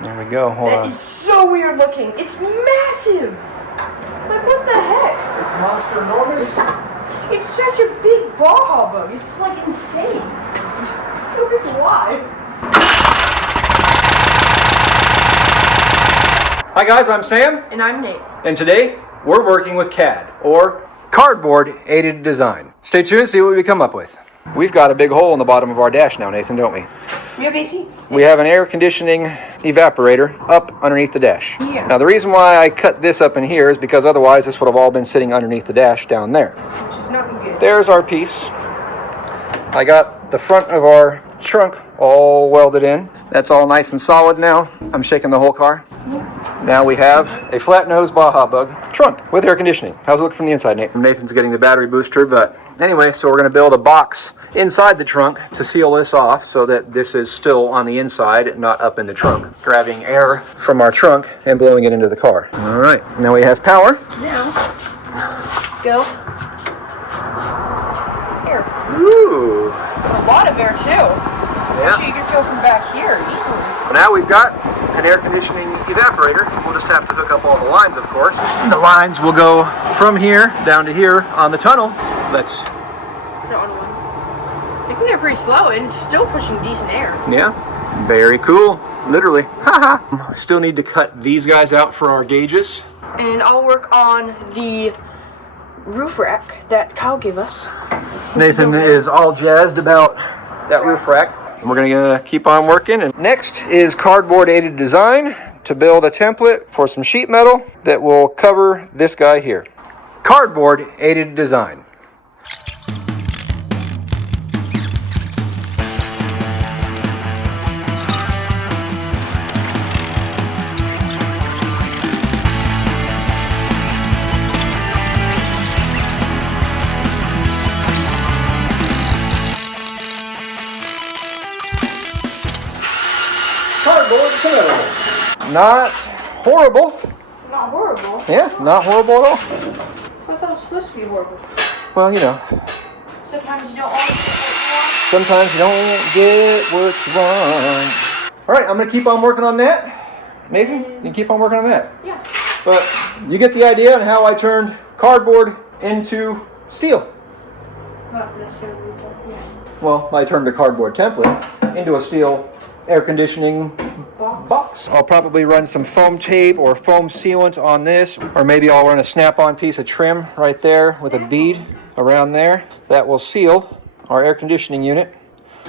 There we go. Hold That on. is so weird looking. It's massive. Like, what the heck? It's monster enormous. It's such a big Baja Bug. It's like insane. I don't know why. Hi guys, I'm Sam. And I'm Nate. And today we're working with CAD, or Cardboard Aided Design. Stay tuned and see what we come up with. We've got a big hole in the bottom of our dash now, Nathan, don't we? We have AC? We have an air conditioning evaporator up underneath the dash. Yeah. Now the reason why I cut this up in here is because otherwise this would have all been sitting underneath the dash down there. Which is not good. There's our piece. I got the front of our trunk all welded in. That's all nice and solid now. I'm shaking the whole car. Now we have a flat nose Baja Bug trunk with air conditioning. How's it look from the inside, Nate? Nathan's getting the battery booster, but anyway, so we're gonna build a box inside the trunk to seal this off so that this is still on the inside, not up in the trunk. Grabbing air from our trunk and blowing it into the car. All right, now we have power. Now, go. Air. Ooh. It's a lot of air too. Yeah. Actually, you can feel from back here easily. Now we've got an air conditioning evaporator. We'll just have to hook up all the lines, of course. And the lines will go from here down to here on the tunnel. Let's. It can get pretty slow and it's still pushing decent air. Yeah, very cool. Literally. Haha. Still need to cut these guys out for our gauges. And I'll work on the roof rack that Kyle gave us. Nathan is all jazzed about that roof rack. And we're gonna keep on working. And next is Cardboard Aided Design to build a template for some sheet metal that will cover this guy here. Cardboard Aided Design. Cardboard metal. Not horrible. Not horrible. Yeah, not horrible at all. I thought it was supposed to be horrible. Well, you know, Sometimes you don't always get what sometimes you don't get what you want. All right, I'm gonna keep on working on that. Nathan, you can keep on working on that. you want. Yeah. But you get the idea on how I turned cardboard into steel. Not necessarily, but yeah. Well, I turned a cardboard template into a steel air conditioning box. I'll probably run some foam tape or foam sealant on this, or maybe I'll run a snap-on piece of trim right there with a bead around there. That will seal our air conditioning unit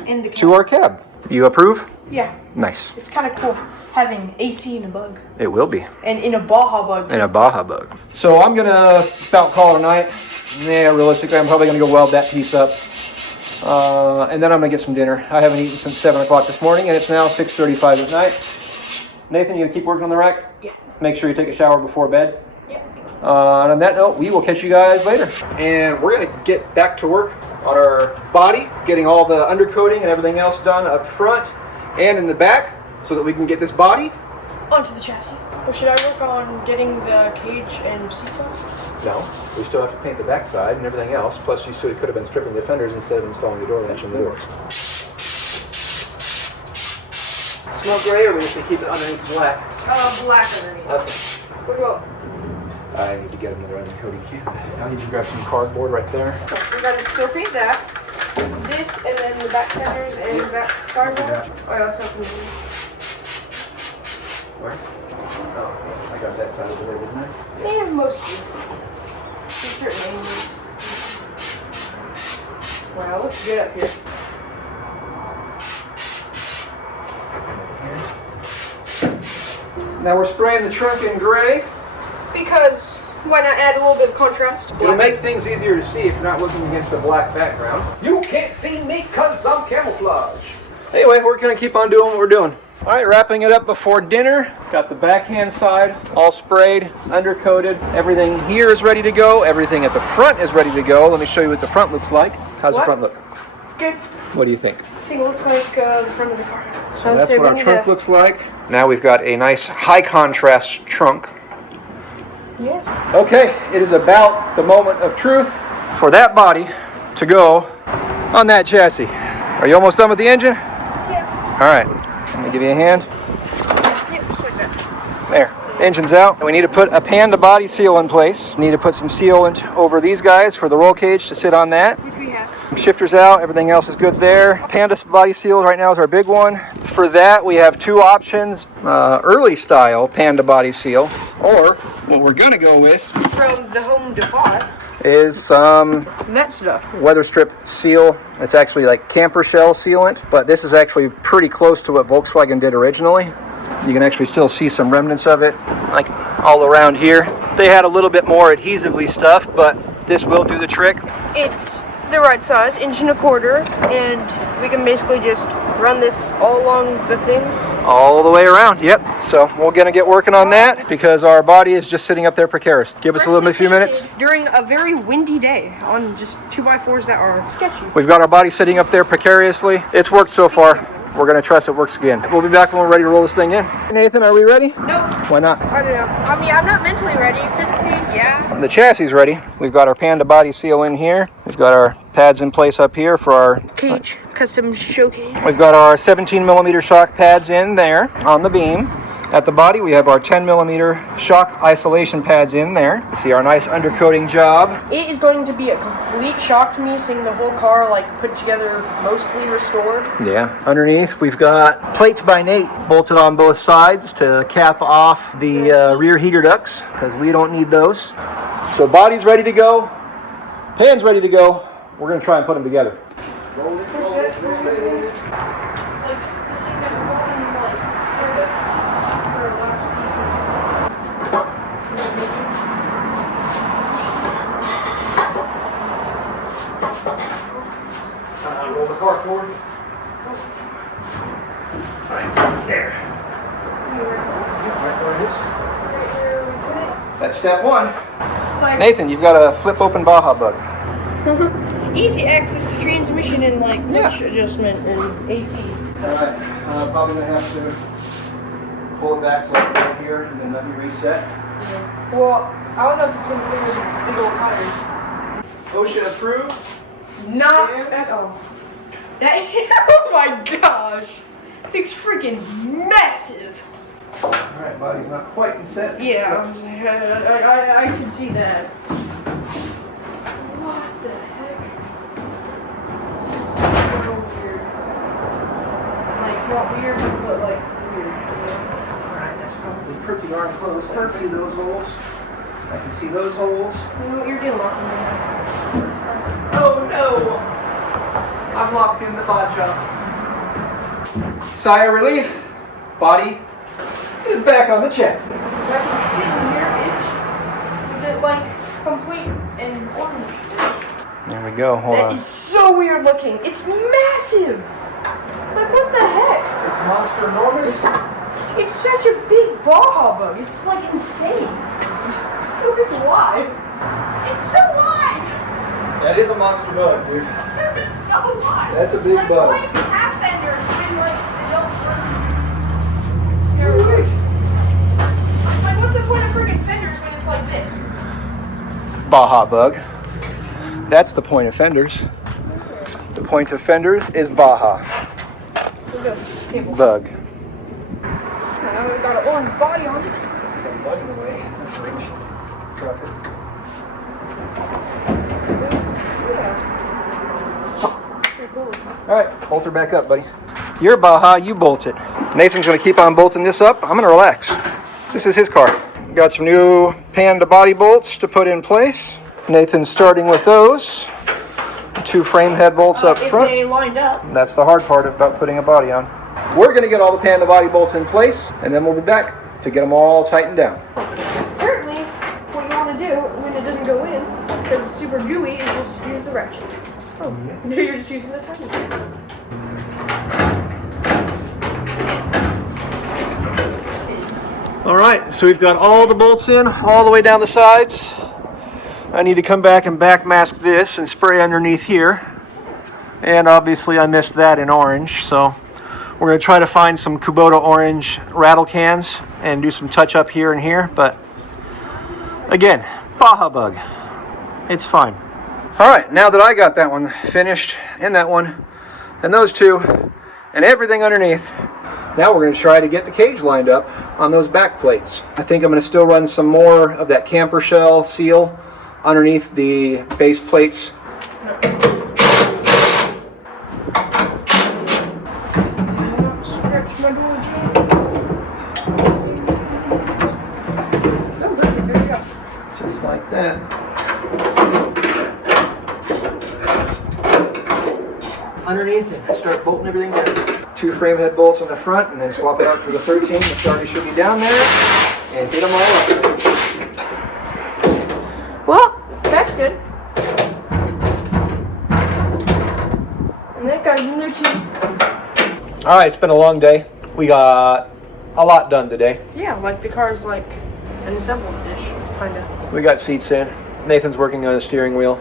In the to our cab. You approve? Yeah. Nice. It's kind of cool having AC in a bug. It will be. And in a Baja Bug. And a Baja Bug. So I'm gonna about call it a night. Yeah, realistically, I'm probably gonna go weld that piece up. And then I'm gonna get some dinner. I haven't eaten since 7 o'clock this morning, and it's now 6:35 at night. Nathan, you gonna keep working on the rack? Yeah. Make sure you take a shower before bed. Yeah. And on that note, we will catch you guys later. And we're gonna get back to work on our body, getting all the undercoating and everything else done up front and in the back, so that we can get this body. Onto the chassis. Or should I work on getting the cage and seats off? No, we still have to paint the backside and everything else. Plus, you still could have been stripping the fenders instead of installing the door latch in the doors. Smoke gray, or we just keep it underneath black? Black underneath. Okay. What about? I need to get another undercoating kit. I need to grab some cardboard right there. We gotta still paint that. This, and then the back fenders and the back cardboard. Yeah. Oh, yeah, that's something. Where? Oh, I got that side of the way, didn't I? Yeah, mostly. In certain angles. Wow, it looks good up here. Now we're spraying the trunk in gray. Because why not add a little bit of contrast? It'll make things easier to see if you're not looking against a black background. You can't see me because I'm camouflage. Anyway, we're gonna keep on doing what we're doing. All right, wrapping it up before dinner. Got the backhand side all sprayed, undercoated. Everything here is ready to go. Everything at the front is ready to go. Let me show you what the front looks like. How's the front look? Good. What do you think? I think it looks like the front of the car. So that's what our trunk looks like. Now we've got a nice high contrast trunk. Yes. Okay, it is about the moment of truth for that body to go on that chassis. Are you almost done with the engine? Yeah. All right, let me give you a hand. Yeah, just like that. There. Engine's out. We need to put a Panda body seal in place. We need to put some sealant over these guys for the roll cage to sit on that. Which we have. Shifters out. Everything else is good there. Panda body seal right now is our big one. For that, we have two options. Early style Panda body seal, or what we're going to go with From the Home Depot. is some That stuff. weather strip seal. It's actually like camper shell sealant, but this is actually pretty close to what Volkswagen did originally. You can actually still see some remnants of it, like all around here. They had a little bit more adhesively stuff, but this will do the trick. It's the right size, 1.25 inches, and we can basically just run this all along the thing. All the way around, yep. So we're gonna get working on that because our body is just sitting up there precarious. Give us a few minutes. During a very windy day on just 2x4s that are sketchy. We've got our body sitting up there precariously. It's worked so far. We're gonna trust it works again. We'll be back when we're ready to roll this thing in. Nathan, are we ready? Nope. Why not? I don't know. I mean, I'm not mentally ready. Physically, yeah. The chassis is ready. We've got our Panda body seal in here. We've got our pads in place up here for our Cage. Custom show cage. We've got our 17mm shock pads in there on the beam. At the body, we have our 10mm shock isolation pads in there. See our nice undercoating job. It is going to be a complete shock to me seeing the whole car like put together, mostly restored. Yeah. Underneath, we've got plates by Nate bolted on both sides to cap off the rear heater ducts because we don't need those. So body's ready to go. Pan's ready to go. We're going to try and put them together. Roll it, roll it, roll it. It's like this thing that we're going like scared of for the last decent. Roll the car forward. Right there. Right where it is. That's step one. It's like Nathan, you've got a flip open Baja Bug. easy access to transmission and like clutch adjustment and AC. Alright, probably going to have to pull it back to like right here and then let me reset. Yeah. Well, I don't know if it's going to be these big old tires. Ocean approved. Not at all. That, oh my gosh. That thing's freaking massive. Alright, body's not quite in set. Yeah, I can see that. What the heck? This is so weird. Like, not weird, but like weird. Yeah. Alright, that's probably pretty darn close. I can see those holes. I can see those holes. You're getting locked in there. Oh no! I'm locked in the bod job. Sigh of relief. Body is back on the chassis. I can see the mirror edge. Is it like complete and orange? There we go. Hold That on. is so weird looking. It's massive. Like what the heck? It's monster enormous. It's such a big Baja Bug. It's like insane. Look at wide. It's so wide. That is a monster bug, dude. It's so wide. That's a big like, bug. Like half fenders when like they don't work. Like what's the point of freaking fenders when it's like this? Baja Bug. That's the point of fenders. The point of fenders is Baja Here we go. Cable. Bug. Now that we got an orange body on it. Bug in the way. Drop it. Pretty cool. All right, bolt her back up, buddy. You're Baja, you bolt it. Nathan's gonna keep on bolting this up. I'm gonna relax. This is his car. Got some new Panda body bolts to put in place. Nathan's starting with those. 2 frame head bolts up If front. they lined up. That's the hard part about putting a body on. We're gonna get all the Panda body bolts in place, and then we'll be back to get them all tightened down. Apparently, what you want to do when it doesn't go in, because it's super gooey, is just use the ratchet. Oh, you're just using the tighter. All right, so we've got all the bolts in, all the way down the sides. I need to come back and back mask this and spray underneath here. And obviously I missed that in orange, so we're gonna try to find some Kubota orange rattle cans and do some touch up here and here, but again, Baja Bug, it's fine. All right, now that I got that one finished and that one and those two and everything underneath, Now we're going to try to get the cage lined up on those back plates. I think I'm going to still run some more of that camper shell seal underneath the base plates. Scratch my door, James. Oh, perfect. There you go. Just like that. Underneath and start bolting everything down. 2 frame head bolts on the front and then swap it out for the 13, which already should be down there, and get them all up. Well, that's good. And that guy's in there too. All right, it's been a long day. We got a lot done today. Yeah, like the car's like an assembled-ish, kind of. We got seats in. Nathan's working on the steering wheel.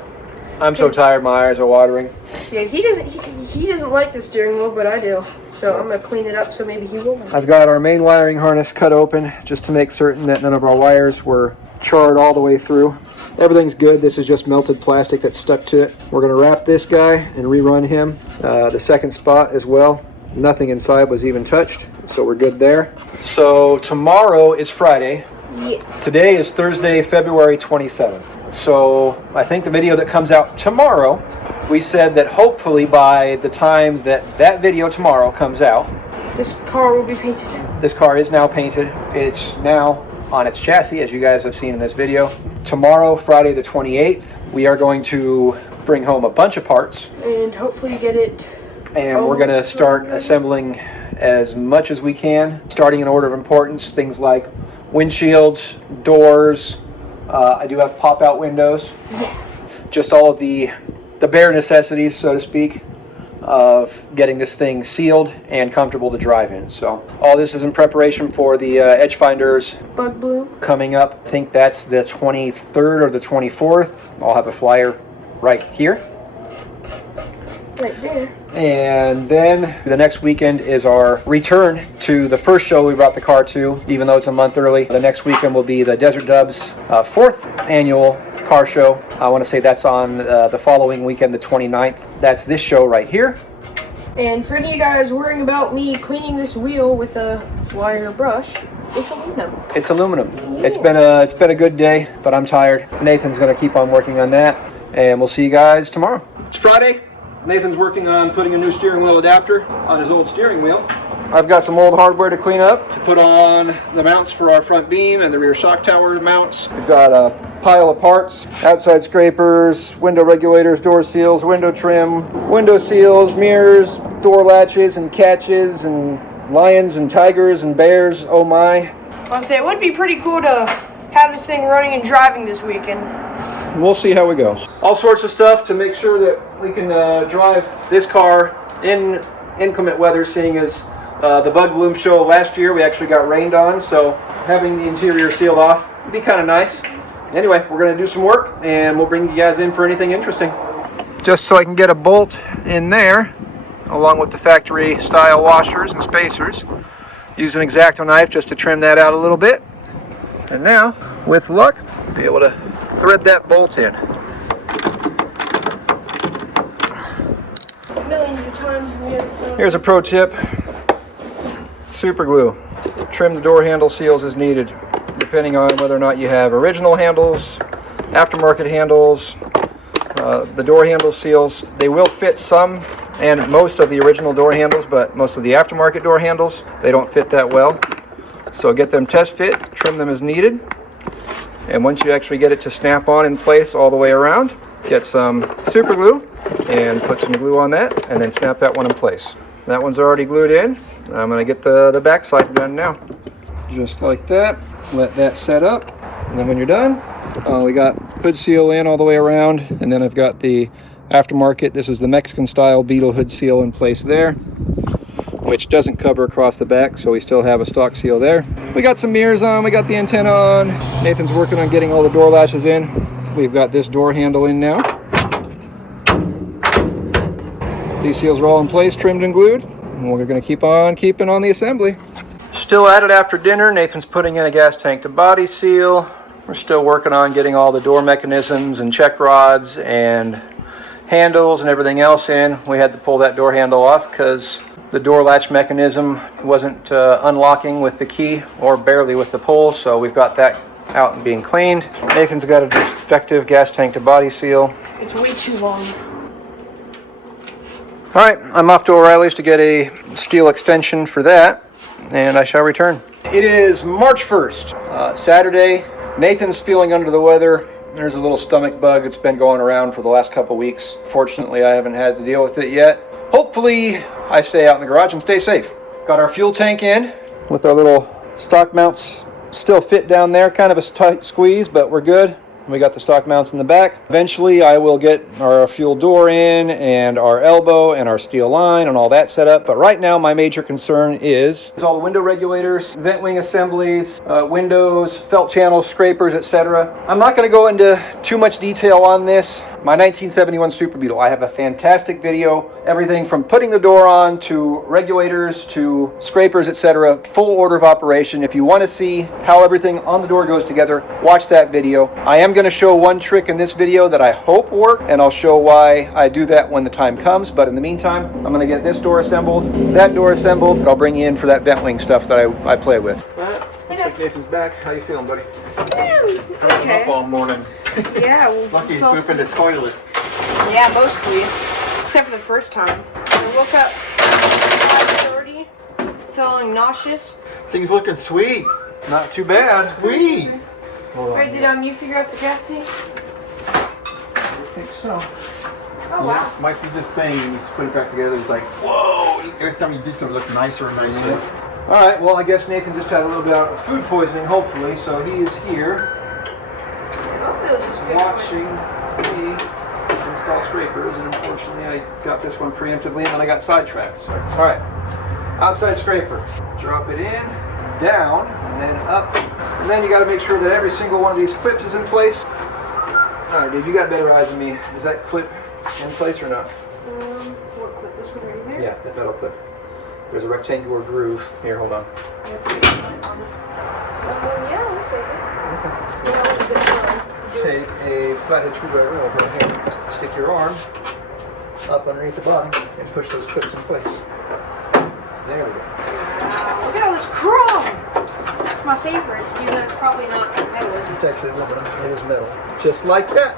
I'm so tired, my eyes are watering. Yeah, he doesn't like the steering wheel, but I do. So I'm gonna clean it up so maybe he will. I've got our main wiring harness cut open just to make certain that none of our wires were charred all the way through. Everything's good. This is just melted plastic that's stuck to it. We're gonna wrap this guy and rerun him. The second spot as well. Nothing inside was even touched, so we're good there. So tomorrow is Friday. Yeah. Today is Thursday, February 27th. So I think the video that comes out tomorrow, we said that hopefully by the time that that video tomorrow comes out, This car will be painted. this car is now painted. It's now on its chassis, as you guys have seen in this video. Tomorrow, Friday the 28th, we are going to bring home a bunch of parts. And hopefully get it. And we're going to start assembling as much as we can, starting in order of importance, things like windshields, doors. I do have pop-out windows. Just all of the bare necessities, so to speak, of getting this thing sealed and comfortable to drive in. So all this is in preparation for the Edge Finders Bug bloom. coming up. I think that's the 23rd or the 24th. I'll have a flyer right here. Right there. And then the next weekend is our return to the first show we brought the car to, even though it's a month early. The next weekend will be the Desert Dubs 4th annual car show. I want to say that's on the following weekend, the 29th. That's this show right here. And for any of you guys worrying about me cleaning this wheel with a wire brush, it's aluminum. It's aluminum. It's been a good day, but I'm tired. Nathan's going to keep on working on that, and we'll see you guys tomorrow. It's Friday. Nathan's working on putting a new steering wheel adapter on his old steering wheel. I've got some old hardware to clean up to put on the mounts for our front beam and the rear shock tower mounts. We've got a pile of parts, outside scrapers, window regulators, door seals, window trim, window seals, mirrors, door latches and catches, and lions and tigers and bears. Oh my. I'll say it would be pretty cool to have this thing running and driving this weekend. We'll see how it goes. All sorts of stuff to make sure that we can drive this car in inclement weather, seeing as the Bug Bloom show last year we actually got rained on, so having the interior sealed off would be kind of nice. Anyway, we're going to do some work and we'll bring you guys in for anything interesting. Just so I can get a bolt in there, along with the factory style washers and spacers. Use an X-Acto knife just to trim that out a little bit. And now, with luck, be able to thread that bolt in. Millions of times we have Here's a pro tip. Super glue. Trim the door handle seals as needed, depending on whether or not you have original handles, aftermarket handles. The door handle seals, they will fit some and most of the original door handles, but most of the aftermarket door handles, they don't fit that well. So get them test fit, trim them as needed. And once you actually get it to snap on in place all the way around, get some super glue and put some glue on that and then snap that one in place. That one's already glued in. I'm going to get the back side done now. Just like that. Let that set up. And then when you're done, we got hood seal in all the way around. And then I've got the aftermarket. This is the Mexican style Beetle hood seal in place there, which doesn't cover across the back, so we still have a stock seal there. We got some mirrors on, we got the antenna on. Nathan's working on getting all the door latches in. We've got this door handle in now. These seals are all in place, trimmed and glued, and we're gonna keep on keeping on the assembly. Still at it after dinner. Nathan's putting in a gas tank to body seal. We're still working on getting all the door mechanisms and check rods and handles and everything else in. We had to pull that door handle off because The door latch mechanism wasn't unlocking with the key or barely with the pull, so we've got that out and being cleaned. Nathan's got a defective gas tank to body seal. It's way too long. All right, I'm off to O'Reilly's to get a steel extension for that, and I shall return. It is March 1st, Saturday. Nathan's feeling under the weather. There's a little stomach bug that's been going around for the last couple weeks. Fortunately, I haven't had to deal with it yet. Hopefully, I stay out in the garage and stay safe. Got our fuel tank in with our little stock mounts still fit down there. Kind of a tight squeeze, but we're good. We got the stock mounts in the back. Eventually, I will get our fuel door in and our elbow and our steel line and all that set up. But right now, my major concern is all the window regulators, vent wing assemblies, windows, felt channels, scrapers, etc. I'm not going to go into too much detail on this. My 1971 Super Beetle, I have a fantastic video. Everything from putting the door on to regulators to scrapers, etc. Full order of operation. If you want to see how everything on the door goes together, watch that video. I am going to show one trick in this video that I hope worked, and I'll show why I do that when the time comes. But in the meantime, I'm going to get this door assembled, that door assembled. I'll bring you in for that vent wing stuff that I play with. Looks like Nathan's back. How you feeling, buddy? Okay. Up all morning. Yeah, well, Lucky you poop in the toilet. yeah, mostly. Except for the first time. I woke up 5:30, feeling nauseous. Things looking sweet. Not too bad. Sweet. Wait, did you figure out the gas tank? I think so. Oh, wow. Might be the thing. You just put it back together. It's like, whoa. Every time you do something, it looks nicer and nicer. All right, well, I guess Nathan just had a little bit of food poisoning, hopefully, so he is here It was just watching me install scrapers, and unfortunately I got this one preemptively and then I got sidetracked. So, all right, outside scraper. Drop it in, down, and then up. And then you got to make sure that every single one of these clips is in place. All right, dude, you got better eyes than me. Is that clip in place or not? What clip? This one right there? Yeah, that metal clip. There's a rectangular groove. Here, hold on. Yeah, looks like it. Yeah, it was a bit Take a flathead screwdriver over here, stick your arm up underneath the bottom, and push those clips in place. There we go. Wow, look at all this chrome! My favorite, even though it's probably not metal, is It's actually aluminum. It is metal. Just like that.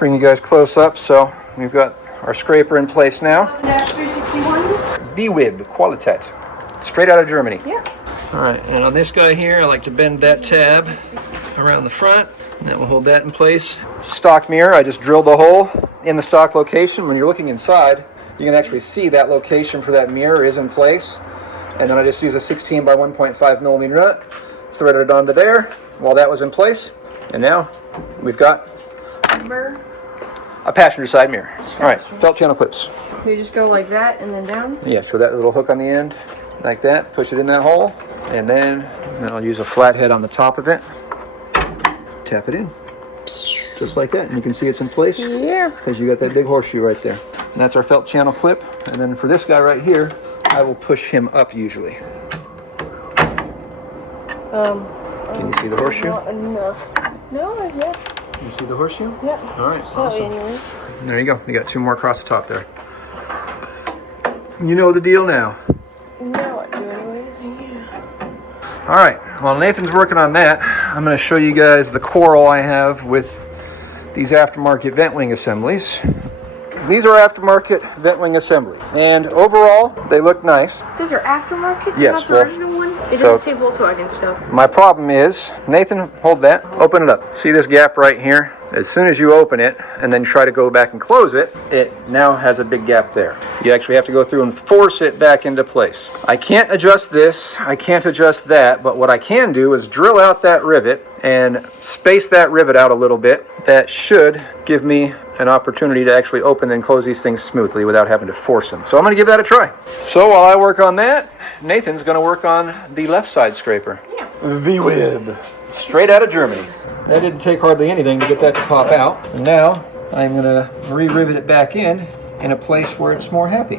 Bring you guys close up. So we've got our scraper in place now. 361s? VWIB Qualitat, straight out of Germany. Yeah. All right, and on this guy here, I like to bend that tab around the front, and that will hold that in place. Stock mirror, I just drilled a hole in the stock location. When you're looking inside, you can actually see that location for that mirror is in place. And then I just use a 16 by 1.5 millimeter nut, threaded it onto there while that was in place. And now we've got Remember? a passenger side mirror. All right, felt channel clips. You just go like that and then down? Yeah, so that little hook on the end, like that, push it in that hole, and then I'll use a flathead on the top of it, tap it in, just like that, and you can see it's in place. Yeah. Because you got that big horseshoe right there. And that's our felt channel clip, and then for this guy right here, I will push him up usually. Can you see the horseshoe? Not enough. No, yeah. You see the horseshoe? Yeah. All right, So, awesome. anyways. There you go. You got two more across the top there. You know the deal now. No, I do anyways. Yeah. All right, while Nathan's working on that, I'm going to show you guys the quarrel I have with these aftermarket vent wing assemblies. These are aftermarket vent wing assemblies, and overall, they look nice. Those are aftermarket? They're Yes, not the well, original ones? It so- doesn't say Volkswagen stuff. My problem is, Nathan, hold that, open it up. See this gap right here? As soon as you open it and then try to go back and close it, it now has a big gap there. You actually have to go through and force it back into place. I can't adjust this, I can't adjust that, but what I can do is drill out that rivet and space that rivet out a little bit. That should give me an opportunity to actually open and close these things smoothly without having to force them. So I'm going to give that a try. So while I work on that, Nathan's going to work on the left side scraper. Yeah. VWIB, straight out of Germany. That didn't take hardly anything to get that to pop out. And now I'm going to re-rivet it back in a place where it's more happy.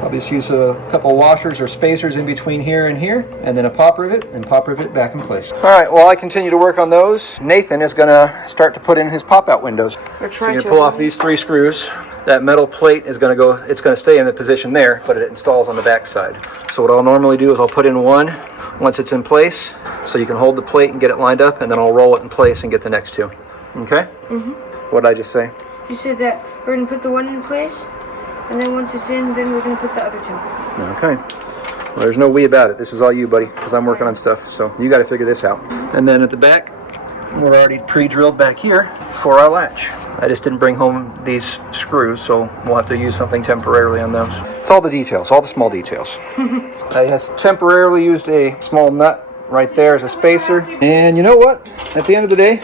I'll just use a couple washers or spacers in between here and here, and then a pop rivet, and pop rivet back in place. All right, while I continue to work on those, Nathan is gonna start to put in his pop-out windows. So you're gonna pull off these 3 screws. That metal plate is gonna go, it's gonna stay in the position there, but it installs on the back side. So what I'll normally do is I'll put in one once it's in place, so you can hold the plate and get it lined up, and then I'll roll it in place and get the next 2. Okay? Mm-hmm. What did I just say? You said that we're gonna put the one in place, and then once it's in, then we're gonna put the other 2. Okay. Well, there's no we about it. This is all you, buddy, because I'm working on stuff, so you got to figure this out. And then at the back, we're already pre-drilled back here for our latch. I just didn't bring home these screws, so we'll have to use something temporarily on those. It's all the details, all the small details. I has temporarily used a small nut right there as a spacer. And you know what? At the end of the day,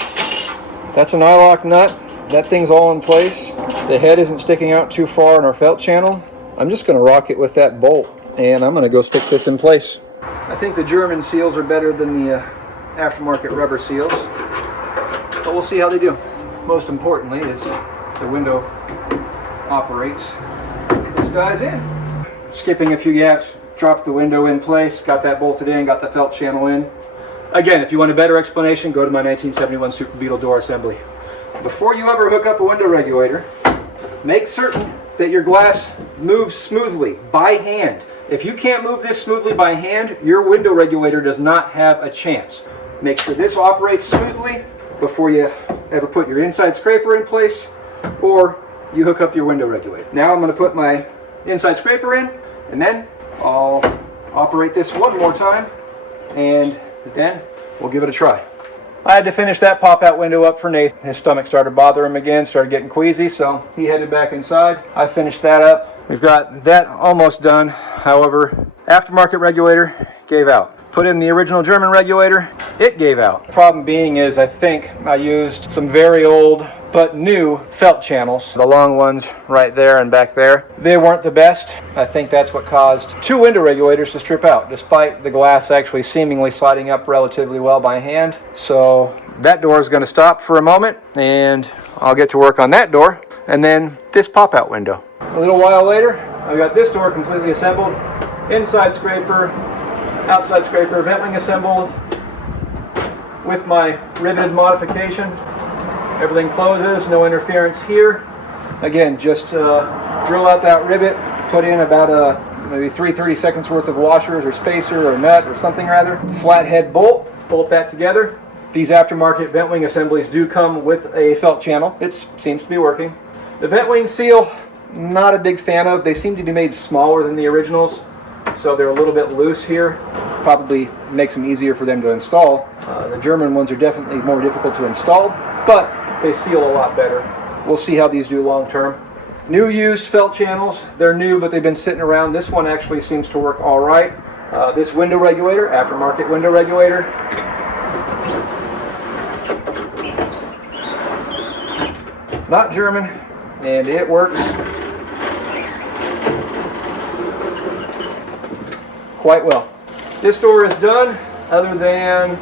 that's an eye-lock nut. That thing's all in place. The head isn't sticking out too far in our felt channel. I'm just going to rock it with that bolt, and I'm going to go stick this in place. I think the German seals are better than the aftermarket rubber seals, but we'll see how they do. Most importantly is the window operates. This guy's in. Skipping a few gaps, dropped the window in place, got that bolted in, got the felt channel in. Again, if you want a better explanation, go to my 1971 Super Beetle door assembly. Before you ever hook up a window regulator, make certain that your glass moves smoothly by hand. If you can't move this smoothly by hand, your window regulator does not have a chance. Make sure this operates smoothly before you ever put your inside scraper in place or you hook up your window regulator. Now I'm going to put my inside scraper in, and then I'll operate this one more time, and then we'll give it a try. I had to finish that pop-out window up for Nathan. His stomach started bothering him again, started getting queasy, so he headed back inside. I finished that up. We've got that almost done. However, aftermarket regulator gave out. Put in the original German regulator, it gave out. Problem being is I think I used some very old but new felt channels. The long ones right there and back there. They weren't the best. I think that's what caused 2 window regulators to strip out, despite the glass actually seemingly sliding up relatively well by hand. So that door is going to stop for a moment, and I'll get to work on that door, and then this pop-out window. A little while later, I've got this door completely assembled. Inside scraper, outside scraper, ventling assembled with my riveted modification. Everything closes, no interference here. Again, just drill out that rivet, put in about maybe 3 seconds worth of washers or spacer or nut or something rather. Flathead bolt, bolt that together. These aftermarket vent wing assemblies do come with a felt channel. It seems to be working. The vent wing seal, not a big fan of. They seem to be made smaller than the originals, so they're a little bit loose here. Probably makes them easier for them to install. The German ones are definitely more difficult to install, but they seal a lot better. We'll see how these do long term. New used felt channels. They're new, but they've been sitting around. This one actually seems to work all right. This window regulator, aftermarket window regulator. Not German, and it works quite well. This door is done, other than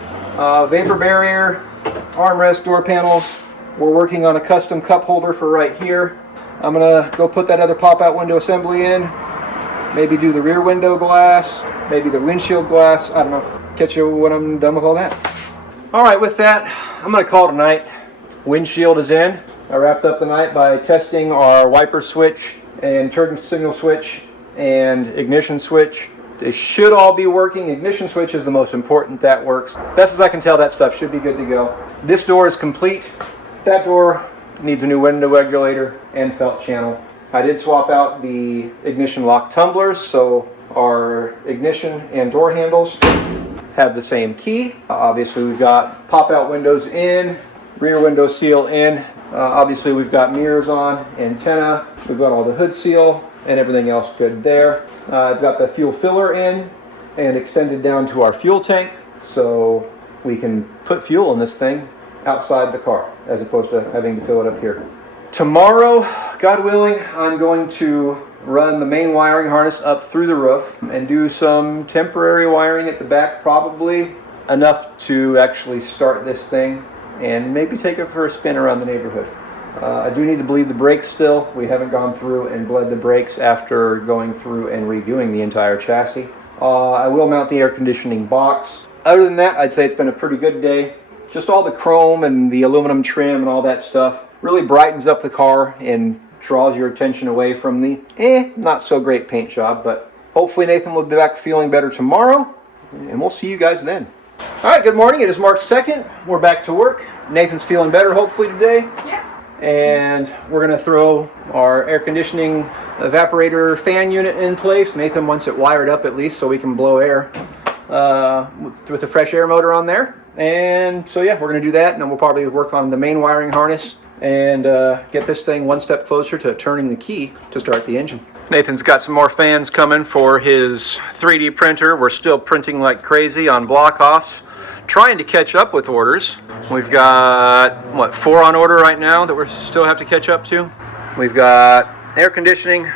vapor barrier, armrest, door panels. We're working on a custom cup holder for right here. I'm gonna go put that other pop-out window assembly in, maybe do the rear window glass, maybe the windshield glass, I don't know. Catch you when I'm done with all that. All right, with that, I'm gonna call it a night. Windshield is in. I wrapped up the night by testing our wiper switch and turn signal switch and ignition switch. They should all be working. Ignition switch is the most important. That works. Best as I can tell, that stuff should be good to go. This door is complete. That door needs a new window regulator and felt channel. I did swap out the ignition lock tumblers, so our ignition and door handles have the same key. Obviously, we've got pop-out windows in, rear window seal in. Obviously, we've got mirrors on, antenna. We've got all the hood seal and everything else good there. I've got the fuel filler in and extended down to our fuel tank, so we can put fuel in this thing outside the car as opposed to having to fill it up here. Tomorrow, God willing, I'm going to run the main wiring harness up through the roof and do some temporary wiring at the back, probably enough to actually start this thing and maybe take it for a spin around the neighborhood. I do need to bleed the brakes still. We haven't gone through and bled the brakes after going through and redoing the entire chassis. I will mount the air conditioning box. Other than that, I'd say it's been a pretty good day. Just all the chrome and the aluminum trim and all that stuff really brightens up the car and draws your attention away from the not so great paint job. But hopefully Nathan will be back feeling better tomorrow, and we'll see you guys then. All right, good morning. It is March 2nd. We're back to work. Nathan's feeling better hopefully today. Yeah. And we're gonna throw our air conditioning evaporator fan unit in place. Nathan wants it wired up at least so we can blow air with the fresh air motor on there. And so yeah, we're gonna do that, and then we'll probably work on the main wiring harness and get this thing one step closer to turning the key to start the engine. Nathan's got some more fans coming for his 3D printer. We're still printing like crazy on block-offs, trying to catch up with orders. We've got, what, 4 on order right now that we still have to catch up to. We've got air conditioning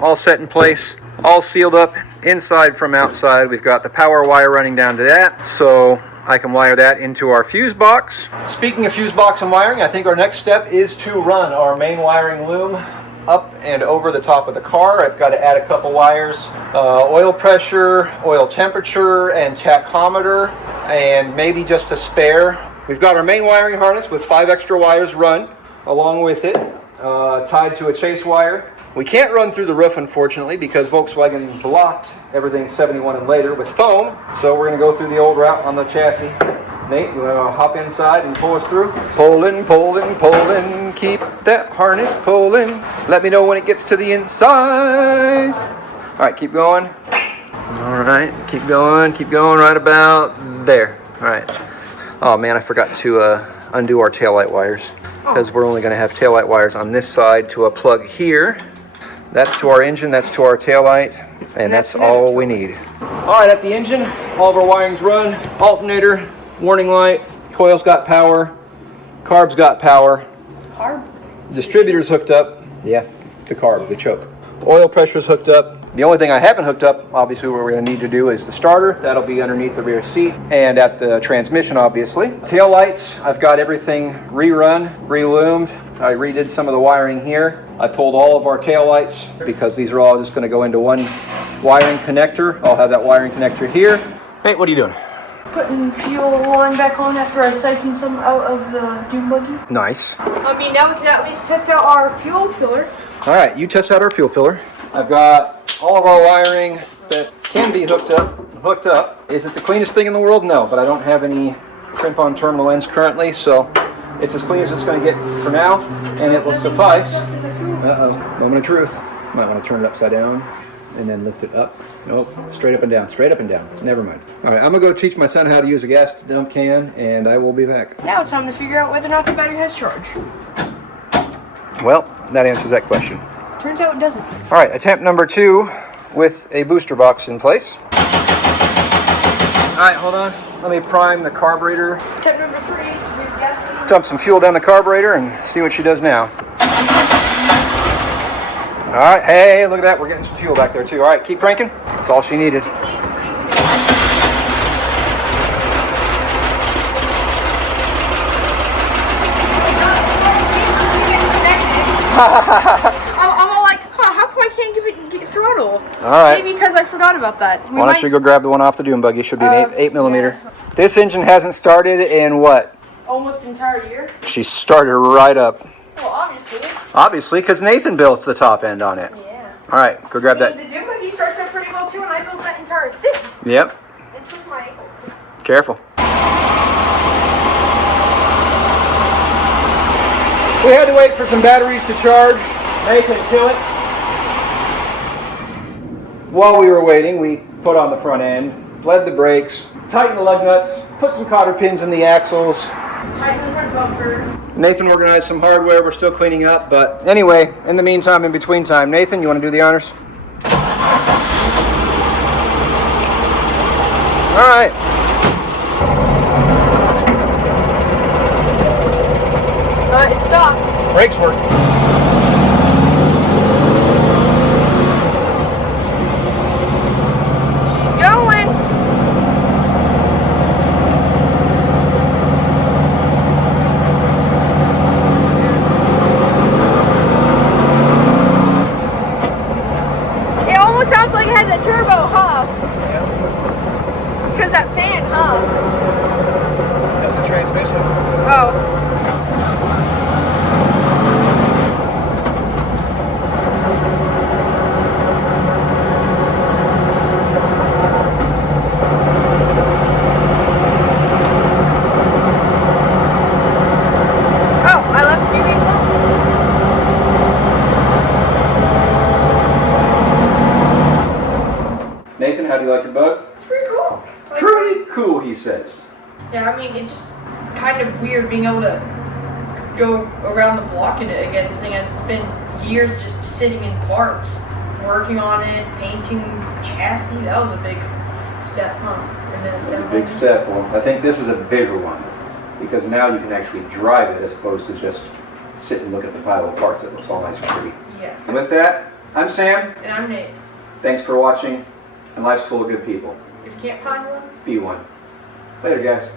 all set in place, all sealed up inside from outside. We've got the power wire running down to that, so I can wire that into our fuse box. Speaking of fuse box and wiring, I think our next step is to run our main wiring loom up and over the top of the car. I've got to add a couple wires, oil pressure, oil temperature, and tachometer, and maybe just a spare. We've got our main wiring harness with 5 extra wires run along with it, tied to a chase wire. We can't run through the roof, unfortunately, because Volkswagen blocked everything 71 and later with foam, so we're going to go through the old route on the chassis. Nate, you want to hop inside and pull us through? Pulling, pulling, pulling, keep that harness pulling. Let me know when it gets to the inside. All right, keep going. All right, keep going right about there. All right. Oh man, I forgot to undo our taillight wires, because we're only going to have taillight wires on this side to a plug here. That's to our engine, that's to our taillight, and that's all we need. All right, at the engine, all of our wiring's run. Alternator, warning light, coil's got power, carb's got power. Carb? Distributor's hooked up. Yeah, the carb, the choke. Oil pressure's hooked up. The only thing I haven't hooked up, obviously, what we're going to need to do is the starter. That'll be underneath the rear seat and at the transmission, obviously. Tail lights, I've got everything rerun, reloomed. I redid some of the wiring here. I pulled all of our tail lights because these are all just going to go into one wiring connector. I'll have that wiring connector here. Hey, what are you doing? Putting fuel line back on after I siphoned some out of the dune buggy. Nice. I mean, now we can at least test out our fuel filler. All right, you test out our fuel filler. I've got all of our wiring that can be hooked up. Is it the cleanest thing in the world? No, but I don't have any crimp on terminal ends currently, so it's as clean as it's going to get for now, and it will suffice. Uh-oh, moment of truth. Might want to turn it upside down and then lift it up. Nope, straight up and down, straight up and down. Never mind. All right, I'm going to go teach my son how to use a gas dump can, and I will be back. Now it's time to figure out whether or not the battery has charge. Well, that answers that question. Turns out it doesn't. All right, attempt number 2 with a booster box in place. All right, hold on. Let me prime the carburetor. Attempt number 3, we have gasoline. Dump some fuel down the carburetor and see what she does now. All right, hey, look at that. We're getting some fuel back there too. All right, keep cranking. That's all she needed. I'm all like, how come I can't get throttle? All right. Maybe because I forgot about that. Why don't you go grab the one off the dune buggy? It should be an 8 millimeter. Yeah. This engine hasn't started in what? Almost the entire year. She started right up. Well, obviously. Obviously, because Nathan built the top end on it. Yeah. All right, go grab that. The dune buggy starts up pretty well too, and I built that entire thing. Yep. And twist my ankle. Careful. We had to wait for some batteries to charge. Nathan, kill it. While we were waiting, we put on the front end, bled the brakes, tightened the lug nuts, put some cotter pins in the axles. Tighten the front bumper. Nathan organized some hardware. We're still cleaning up, but anyway, in the meantime, in between time, Nathan, you want to do the honors? All right. It stops. Brakes work. She's going. like your bug? It's pretty cool. Like, Pretty cool, he says. Yeah, I mean, it's just kind of weird being able to go around the block in it again, seeing as it's been years just sitting in parts, working on it, painting chassis. That was a big step, huh? And then It's a assembling. big step. Well, I think this is a bigger one because now you can actually drive it as opposed to just sit and look at the pile of parts that looks all nice and pretty. Yeah. And with that, I'm Sam. And I'm Nate. Thanks for watching. And life's full of good people. If you can't find one, Be one. Later, guys.